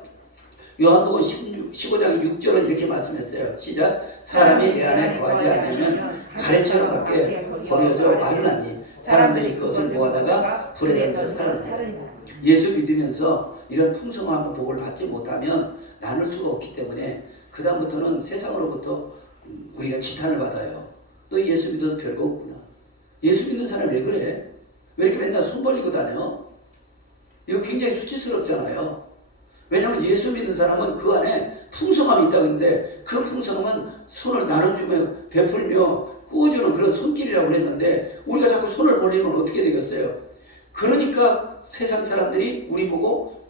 요한복음 15장 6절은 이렇게 말씀했어요. 시작. 사람이 내 안에 거하지 않으면 가래처럼 밖에 버려져 마르나니 사람들이 그것을 모아다가 불에 던져 살아나니. 예수 믿으면서 이런 풍성한 복을 받지 못하면 나눌 수가 없기 때문에 그 다음부터는 세상으로부터 우리가 지탄을 받아요. 너 예수 믿어도 별거 없구나. 예수 믿는 사람 왜 그래? 왜 이렇게 맨날 손 벌리고 다녀? 이거 굉장히 수치스럽잖아요. 왜냐하면 예수 믿는 사람은 그 안에 풍성함이 있다고 했는데 그 풍성함은 손을 나눠주며 베풀며 꾸어주는 그런 손길이라고 했는데 우리가 자꾸 손을 벌리면 어떻게 되겠어요? 그러니까 세상 사람들이 우리 보고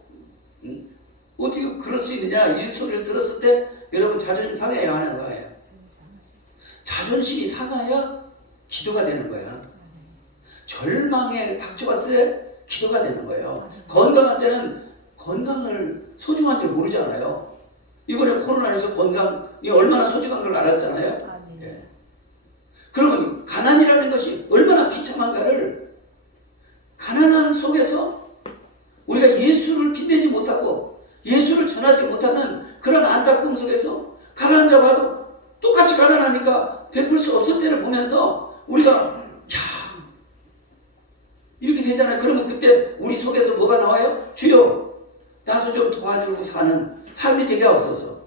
어떻게 그럴 수 있느냐 이 소리를 들었을 때 여러분 자존심 상해야 하는 거예요. 자존심이 상해야 기도가 되는 거야. 절망에 닥쳐봤을 때 기도가 되는 거예요. 건강한 때는 건강을 소중한 줄 모르잖아요. 이번에 코로나에서 건강이 얼마나 소중한 걸 알았잖아요. 예. 그러면 가난이라는 것이 얼마나 비참한가를 가난한 속에서 우리가 예수를 빛내지 못하고 예수를 전하지 못하는 그런 안타까움 속에서 가난한 자 봐도 똑같이 가난하니까 베풀 수 없을 때를 보면서 우리가 이렇게 되잖아요. 그러면 그때 우리 속에서 뭐가 나와요? 주여 나도 좀 도와주고 사는 삶이 되게 없어서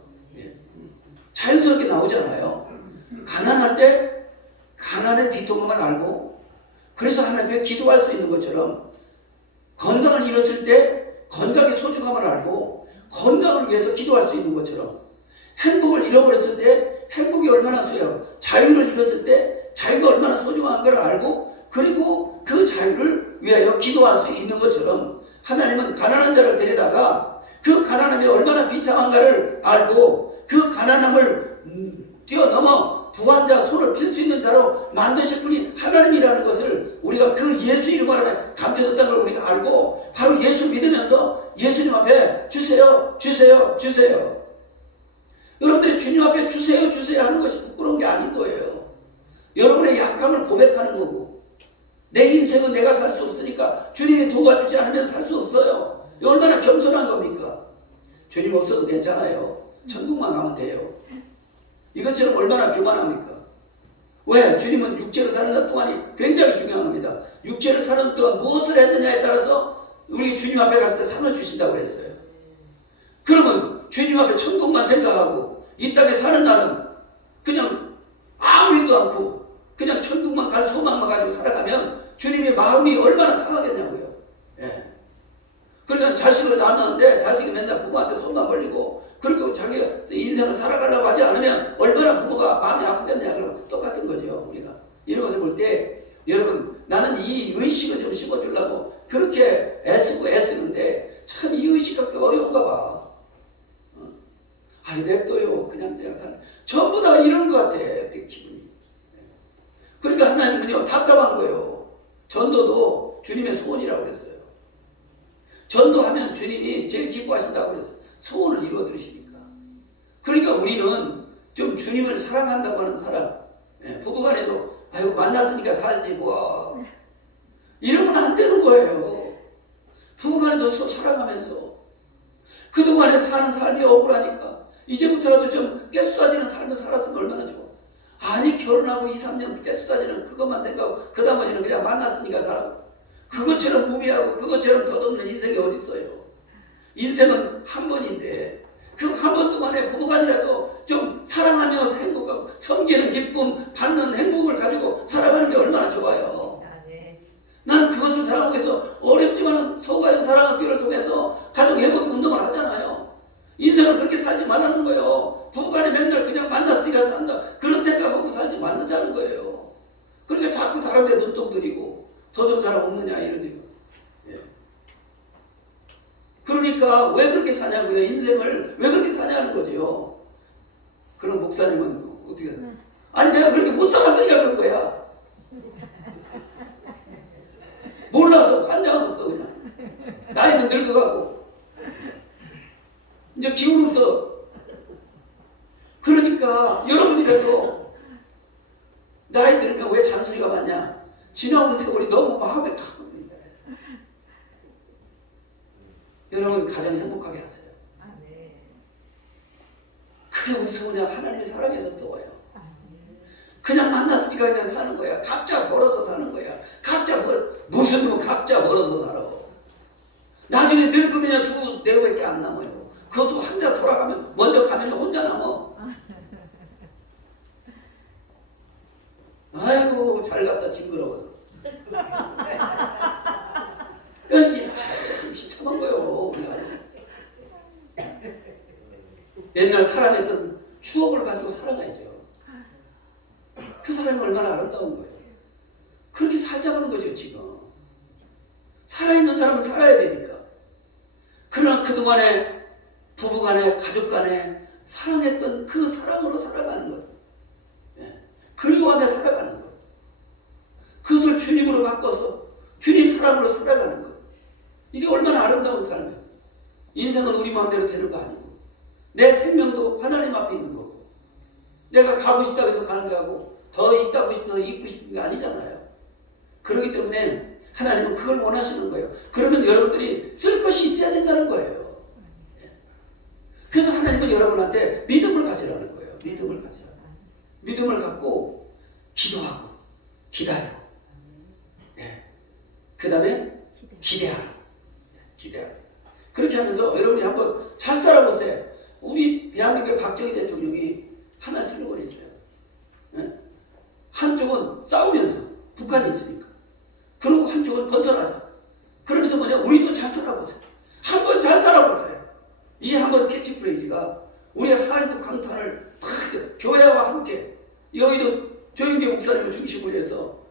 자연스럽게 나오잖아요. 가난할 때 가난의 비통함을 알고 그래서 하나님께 기도할 수 있는 것처럼 건강을 잃었을 때 건강의 소중함을 알고 건강을 위해서 기도할 수 있는 것처럼 행복을 잃어버렸을 때 행복이 얼마나 소요 자유를 잃었을 때 자유가 얼마나 소중한 걸 알고 그리고 그 자유를 위하여 기도할 수 있는 것처럼 하나님은 가난한 자를 데려다가 그 가난함이 얼마나 비참한가를 알고 그 가난함을 뛰어넘어 부한 자 손을 필 수 있는 자로 만드실 분이 하나님이라는 것을 우리가 그 예수 이름 안에 감춰졌다는 걸 우리가 알고 바로 예수 믿으면서 예수님 앞에 주세요 주세요 주세요. 여러분들이 주님 앞에 주세요 주세요 하는 것이 부끄러운 게 아닌 거예요. 여러분의 약함을 고백하는 거고 내 인생은 내가 살 수 없으니까 주님이 도와주지 않으면 살 수 없어요. 얼마나 겸손한 겁니까? 주님 없어도 괜찮아요. 천국만 가면 돼요. 이것처럼 얼마나 교만합니까? 왜? 주님은 육체로 사는 것 동안이 굉장히 중요합니다. 육체로 사는 동안 무엇을 했느냐에 따라서 우리 주님 앞에 갔을 때 상을 주신다고 그랬어요. 그러면 주님 앞에 천국만 생각하고 이 땅에 사는 날은 그냥 아무 일도 않고 그냥 천국만 갈 소망만 가지고 살아가면 주님의 마음이 얼마나 상하겠냐고요. 예. 그러니까 자식을 낳았는데 자식이 맨날 부모한테 손만 벌리고 그리고 자기가 인생을 살아가려고 하지 않으면 얼마나 부모가 마음이 아프겠냐. 그럼 똑같은 거죠. 우리가 이런 것을 볼 때 여러분 나는 이 의식을 좀 심어주려고 그렇게 애쓰는데 참 이 의식 갖기가 어려운가 봐. 아이 냅둬요. 그냥 살 전부 다 이런 것 같아. 기분이. 그러니까 하나님은요 답답한 거예요. 전도도 주님의 소원이라고 그랬어요. 전도하면 주님이 제일 기뻐하신다고 그랬어요. 소원을 이루어 들으시니까. 그러니까 우리는 좀 주님을 사랑한다고 하는 사람, 부부간에도 아이고 만났으니까 살지 뭐 이런 건 안 되는 거예요. 부부간에도 사랑하면서 그동안에 사는 삶이 억울하니까 이제부터라도 좀 깨쏟아지는 삶을 살았으면 얼마나 좋아. 아니 결혼하고 2, 3년 깨쏟아지는 그것만 생각하고 그 나머지는 그냥 만났으니까 살아. 그것처럼 무비하고 그것처럼 덧없는 인생이 어딨어요. 인생은 한 번인데 그 한 번 동안에 부부간이라도 좀 사랑하며 행복하고 섬기는 기쁨 받는 행복을 가지고 살아가는 게 얼마나 좋아요. 나는 그것을 살아가기 위해서 어렵지만 서구화형 사랑학교를 통해서 가족 회복 운동을 하잖아요. 인생을 그렇게 살지 말라는 거예요. 부부간에 맨날 그냥 만났으니까 산다 그런 생각하고 살지 말자는 거예요. 그러니까 자꾸 다른 데 눈독 들이고 더 좋은 사람 없느냐 이러지. 예. 그러니까 왜 그렇게 사냐고요. 인생을 왜 그렇게 사냐는 거죠. 그럼 목사님은 어떻게 아니 내가 그렇게 못 살았으니까 그런 거야. 몰라서 환장은 없어 그냥. 나이는 늙어가고 이제 기운 없어. 그러니까 여러분이라도 나이 들면 왜 잔소리가 많냐. 지나온 세월이 너무 마음에 강합니다. 여러분 가정 행복하게 하세요. 그게 우리 소원이야. 하나님의 사랑에서부터 와요. 그냥 만났으니까 그냥 사는 거야. 각자 벌어서 사는 거야. 무슨 각자 벌어서 살아. 나중에 늙으면 두 내외밖에 안 남아요. 그것도 혼자 돌아가면 먼저 가면 혼자 남아. 아이고 잘 갔다 징그러워. 이게 참 비참한 거예요. 우리가 옛날 살아냈던 추억을 가지고 살아가야죠. 그 사람이 얼마나 아름다운 거예요. 그렇게 살자고 거죠 지금. 살아있는 사람은 살아야 되니까. 그러나 그동안에 부부간에 가족간에 사랑했던 그 사랑으로 살아가는 것. 그리워하며 살아가는 것. 그것을 주님으로 바꿔서 주님 사랑으로 살아가는 것. 이게 얼마나 아름다운 삶이에요. 인생은 우리 마음대로 되는 거 아니고 내 생명도 하나님 앞에 있는 거고 내가 가고 싶다고 해서 가는 거하고 더 있다고 싶어서 있고 싶은 게 아니잖아요. 그렇기 때문에 하나님은 그걸 원하시는 거예요. 그러면 여러분들이 쓸 것이 있어야 된다는 거예요. 그래서 하나님은 여러분한테 믿음을 가지라는 거예요. 믿음을 가지라. 믿음을 갖고 기도하고 기다려. 그 다음에 기대하라. 기대하라. 그렇게 하면서 여러분이 한번 잘 살아보세요. 우리 대한민국 박정희 대통령이 하나 슬로건이 있어요. 한쪽은 싸우면서 북한이 있으니까. 그리고 한쪽은 건설하자. 그러면서 뭐냐? 우리도 잘 살아보세요. 한번 잘 살아보세요. 이 한번 캐치프레이즈가 우리의 하나님의 강탄을 탁 교회와 함께 여기도 조영기 목사님을 중심으로 해서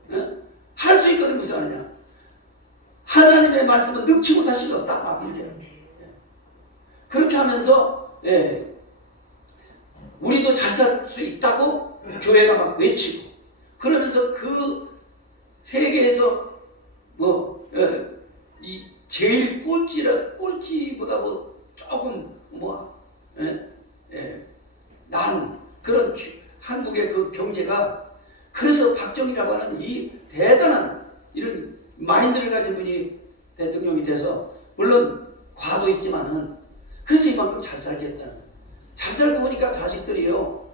할 수 있거든. 무슨 하느냐? 하나님의 말씀은 늙지 못하신 것 없다. 이렇게. 그렇게 하면서 우리도 잘 살 수 있다고 교회가 막 외치고 그러면서 그 세계에서 이 제일 꼴찌보다 조금 난 그런 한국의 그 경제가 그래서 박정희라고 하는 이 대단한 이런 마인드를 가진 분이 대통령이 돼서 물론 과도 있지만은 그래서 이만큼 잘 살겠다는 잘 살고 보니까 자식들이요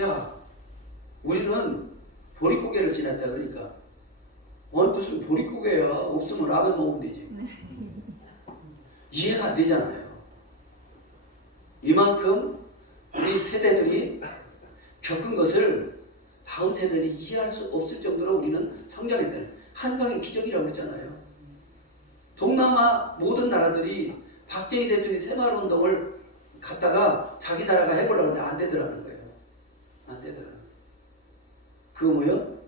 야 우리는 보릿고개를 지났다 그러니까 무슨 보릿고개야 없으면 라면 먹으면 되지 이해가 안 되잖아요. 이만큼 우리 세대들이 겪은 것을 다음 세대들이 이해할 수 없을 정도로 우리는 성장했다는 한강의 기적이라고 했잖아요. 동남아 모든 나라들이 박정희 대통령이 새마을운동을 갖다가 자기 나라가 해보려고 했는데 안 되더라는 거예요. 안 되더라는 거예요. 그거 뭐예요?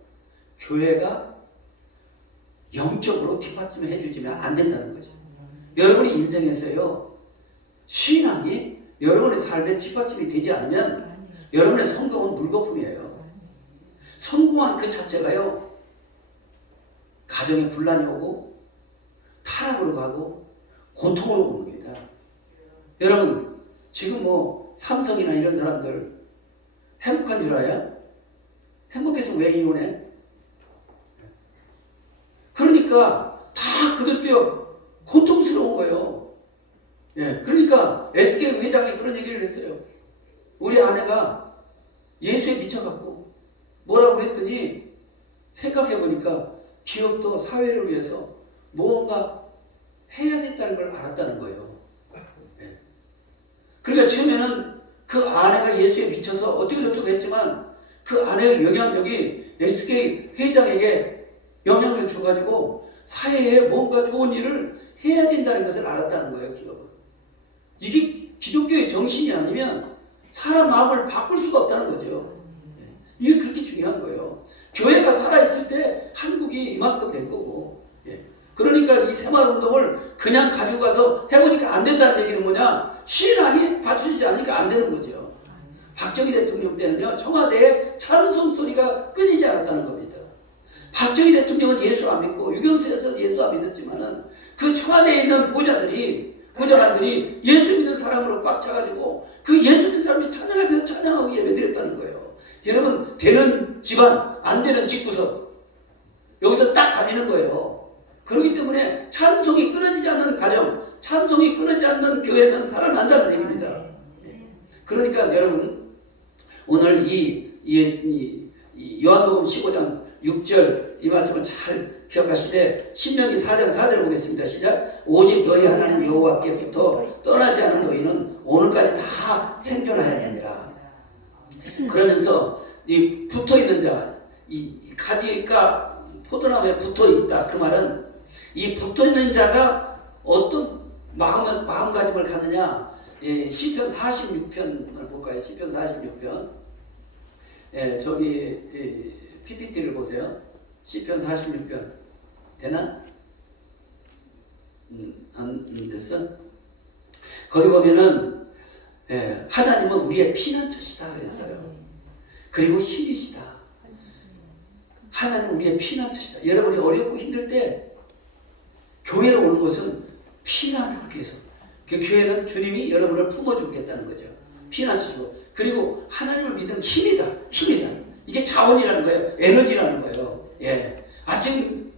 교회가 영적으로 뒷받침을 해주지면 안 된다는 거죠. 여러분이 인생에서요 신앙이 여러분의 삶에 뒷받침이 되지 않으면 여러분의 성공은 물거품이에요. 성공한 그 자체가요 가정에 분란이 오고 타락으로 가고 고통으로 옵니다. 여러분 지금 삼성이나 이런 사람들 행복한 줄 알아요? 행복해서 왜 이혼해? 그러니까 다 그들도 고통스러운 거예요. 그러니까 SK 회장이 그런 얘기를 했어요. 우리 아내가 예수에 미쳐갖고 뭐라고 했더니 생각해보니까 기업도 사회를 위해서 무언가 해야겠다는 걸 알았다는 거예요. 그러니까 처음에는 그 아내가 예수에 미쳐서 어쩌고저쩌고 했지만 그 아내의 영향력이 SK 회장에게 영향을 줘가지고 사회에 뭔가 좋은 일을 해야 된다는 것을 알았다는 거예요. 기업은. 이게 기독교의 정신이 아니면 사람 마음을 바꿀 수가 없다는 거죠. 이게 그렇게 중요한 거예요. 교회가 살아있을 때 한국이 이만큼 된 거고 그러니까 이 새마을운동을 그냥 가지고 가서 해보니까 안 된다는 얘기는 뭐냐? 신앙이 받쳐지지 않으니까 안 되는 거죠. 박정희 대통령 때는요 청와대에 찬송 소리가 끊이지 않았다는 겁니다. 박정희 대통령은 예수 안 믿고 유경수에서 예수 안 믿었지만은 그 청와대에 있는 보좌관들이 예수 믿는 사람으로 꽉 차가지고 그 예수 믿는 사람이 찬양해서 찬양하고 예배드렸다는 거예요. 여러분 되는 집안 안 되는 집구석 여기서 딱 갈리는 거예요. 그렇기 때문에 찬송이 끊어지지 않는 가정, 찬송이 끊어지지 않는 교회는 살아난다는 얘기입니다. 그러니까 여러분 오늘 이 요한복음 15장 6절 이 말씀을 잘 기억하시되 신명기 4장 4절 보겠습니다. 시작. 오직 너희 하나님 여호와께부터 떠나지 않은 너희는 오늘까지 다 생존하였느니라. 그러면서 이 붙어있는 자, 이 가지가 포도나무에 붙어있다. 그 말은 이 붙어있는 자가 어떤 마음가짐을 갖느냐. 시편 46편을 볼까요? 시편 46편. 저기 PPT를 보세요. 시편 46편. 되나? 안 됐어? 거기 보면은 하나님은 우리의 피난처시다 그랬어요. 그리고 힘이시다. 하나님은 우리의 피난처시다. 여러분이 어렵고 힘들 때 교회로 오는 것은 피난하기 위해서. 그 교회는 주님이 여러분을 품어주겠다는 거죠. 피난처시고. 그리고 하나님을 믿는 힘이다. 이게 자원이라는 거예요. 에너지라는 거예요. 아침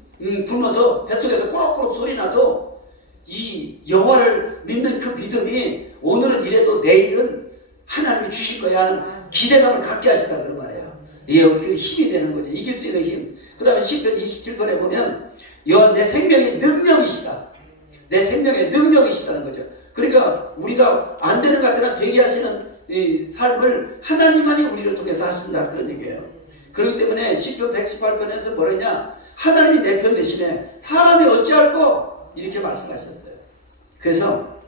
굶어서 뱃속에서 꼬록꼬록 소리 나도 이 여호와를 믿는 그 믿음이 오늘은 이래도 내일은 하나님이 주실 거야 하는 기대감을 갖게 하시다 그런 말이에요. 그게 힘이 되는 거죠. 이길 수 있는 힘. 그 다음에 시편 27편에 보면 내 생명의 능력이시다. 내 생명의 능력이시다는 거죠. 그러니까 우리가 안 되는 것들은 되게 하시는 이 삶을 하나님만이 우리를 통해서 하신다 그런 얘기예요. 그렇기 때문에 시편 118편에서 뭐랬냐? 하나님이 내 편 대신에 사람이 어찌할꼬 이렇게 말씀하셨어요. 그래서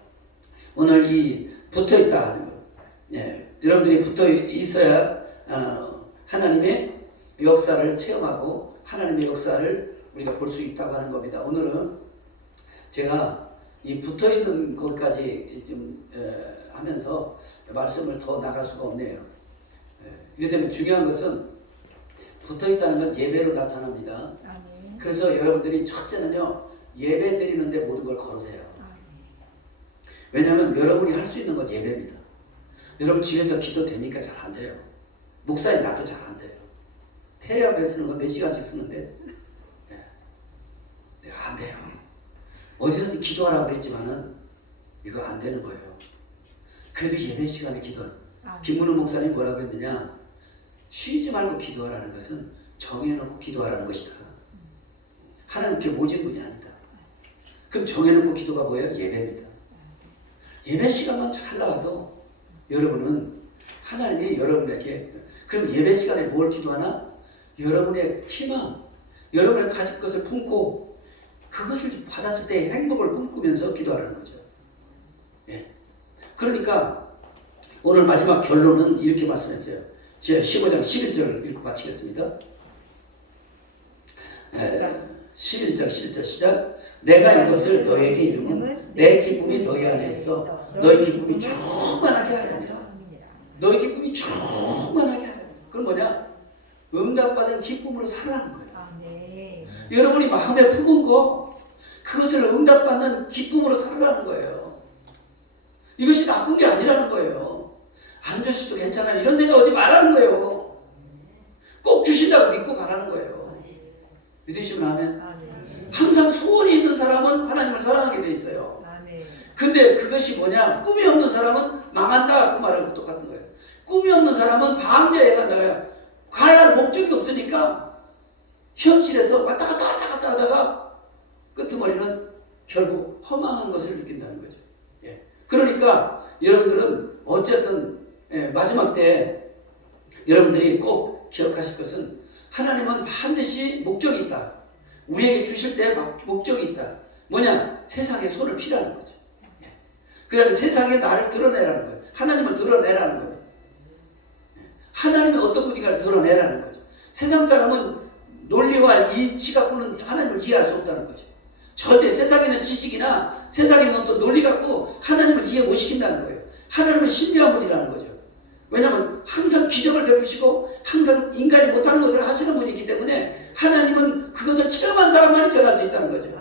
오늘 이 붙어있다 하는 거, 여러분들이 붙어 있어야 하나님의 역사를 체험하고 하나님의 역사를 우리가 볼 수 있다고 하는 겁니다. 오늘은 제가 이 붙어 있는 것까지 좀 하면서 말씀을 더 나갈 수가 없네요. 이렇기 때문에 중요한 것은 붙어 있다는 건 예배로 나타납니다. 그래서 여러분들이 첫째는요, 예배 드리는데 모든 걸 걸으세요. 왜냐하면 여러분이 할 수 있는 건 예배입니다. 여러분 집에서 기도 됩니까? 잘 안 돼요. 목사님 나도 잘 안 돼요. 테레비에 쓰는 거 몇 시간씩 쓰는데 안 돼요. 어디서든 기도하라고 그랬지만은 이거 안 되는 거예요. 그래도 예배 시간에 기도. 김문우 목사님 뭐라고 했느냐? 쉬지 말고 기도하라는 것은 정해놓고 기도하라는 것이다. 하나님께 모진 분이 아니다. 그럼 정해놓고 기도가 뭐예요? 예배입니다. 예배 시간만 잘 나와도 여러분은 하나님이 여러분에게, 그럼 예배 시간에 뭘 기도하나? 여러분의 희망, 여러분의 가질 것을 품고 그것을 받았을 때 행복을 꿈꾸면서 기도하라는 거죠. 그러니까 오늘 마지막 결론은 이렇게 말씀했어요. 제가 15장 11절을 읽고 마치겠습니다. 11장 11절 시작. 내가 이것을 너에게 이름은 내 기쁨이 너희 안에 있어 너희 기쁨이 충만하게 하렵니다. 너희 기쁨이 충만하게 하렵니다. 그건 뭐냐? 응답받은 기쁨으로 살아가는 거예요. 여러분이 마음에 품은 거, 그것을 응답받는 기쁨으로 살아가는 거예요. 이것이 나쁜 게 아니라는 거예요. 안 주셔도 괜찮아 이런 생각 오지 말라는 거예요. 꼭 주신다고 믿고 가라는 거예요. 믿으시면 아멘. 항상 소원이 있는 사람은 하나님을 사랑하게 돼 있어요. 근데 그것이 뭐냐? 꿈이 없는 사람은 망한다 그 말하고 똑같은 거예요. 꿈이 없는 사람은 방자에 간다고요. 가야 할 목적이 없으니까 현실에서 왔다 갔다 하다가 끄트머리는 결국 허망한 것을 느낀다는 거죠. 그러니까 여러분들은 어쨌든 마지막 때 여러분들이 꼭 기억하실 것은 하나님은 반드시 목적이 있다. 우리에게 주실 때 목적이 있다. 뭐냐? 세상에 손을 피라는 거죠. 그 다음에 세상에 나를 드러내라는 거예요. 하나님을 드러내라는 거예요. 하나님이 어떤 분인가를 드러내라는 거죠. 세상 사람은 논리와 이치 갖고는 하나님을 이해할 수 없다는 거죠. 절대 세상에 있는 지식이나 세상에 있는 어떤 논리 갖고 하나님을 이해 못 시킨다는 거예요. 하나님은 신비한 분이라는 거죠. 왜냐하면 항상 기적을 베푸시고 항상 인간이 못하는 것을 하시는 분이기 때문에 하나님은 그것을 체험한 사람만이 전할 수 있다는 거죠.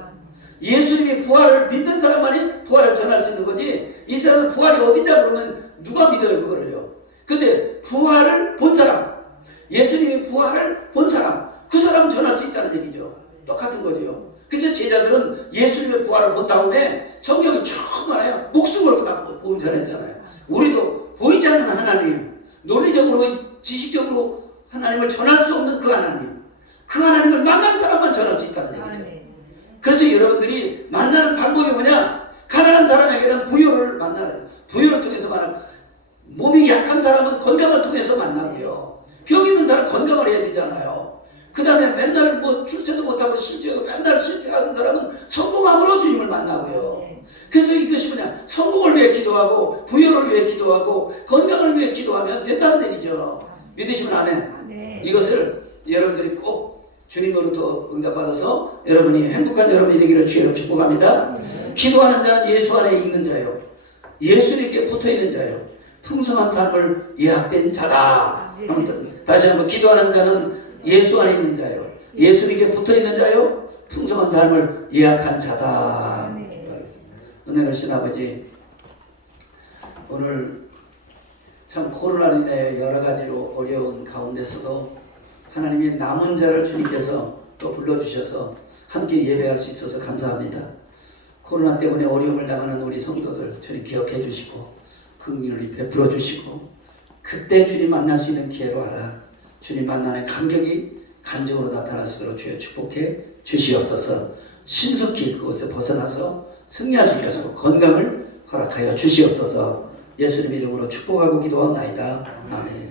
예수님이 부활을 믿는 사람만이 부활을 전할 수 있는 거지, 이 세상에 부활이 어디냐 그러면 누가 믿어요 그거를요. 근데 부활을 본 사람, 예수님이 부활을 본 사람, 그 사람은 전할 수 있다는 얘기죠. 똑같은 거죠. 그래서 제자들은 예수님의 부활을 본 다음에 성경이 충만해요. 목숨 걸고 다 복음 전했잖아요. 우리도 보이지 않는 하나님, 논리적으로 지식적으로 하나님을 전할 수 없는 그 하나님, 그 하나님을 만난 사람만 전할 수 있다는 얘기죠. 그래서 여러분들이 만나는 방법이 뭐냐? 가난한 사람에게는 부요를 만나는, 부요를 통해서 만나는, 몸이 약한 사람은 건강을 통해서 만나고요. 병 있는 사람 건강을 해야 되잖아요. 그 다음에 맨날 뭐 출세도 못하고 실제로 맨날 실패하는 사람은 성공함으로 주님을 만나고요. 그래서 이것이 뭐냐? 성공을 위해 기도하고 부여를 위해 기도하고 건강을 위해 기도하면 된다는 얘기죠. 믿으시면 아멘. 이것을 여러분들이 꼭 주님으로부터 응답받아서 여러분이 행복한 여러분이 되기를 주의로 축복합니다. 기도하는 자는 예수 안에 있는 자요, 예수님께 붙어있는 자요, 풍성한 삶을 예약된 자다. 다시 한번, 기도하는 자는 예수 안에 있는 자요, 예수님께 붙어있는 자요, 풍성한 삶을 예약한 자다. 은혜로우신 아버지, 오늘 참 코로나로 인해 여러 가지로 어려운 가운데서도 하나님의 남은 자를 주님께서 또 불러주셔서 함께 예배할 수 있어서 감사합니다. 코로나 때문에 어려움을 당하는 우리 성도들 주님 기억해 주시고 긍휼히 베풀어 주시고 그때 주님 만날 수 있는 기회로 하라. 주님 만나는 감격이 간증으로 나타날 수 있도록 주여 축복해 주시옵소서. 신속히 그곳에 벗어나서 승리할 수 있게 하시고 건강을 허락하여 주시옵소서. 예수님 이름으로 축복하고 기도하나이다. 아멘.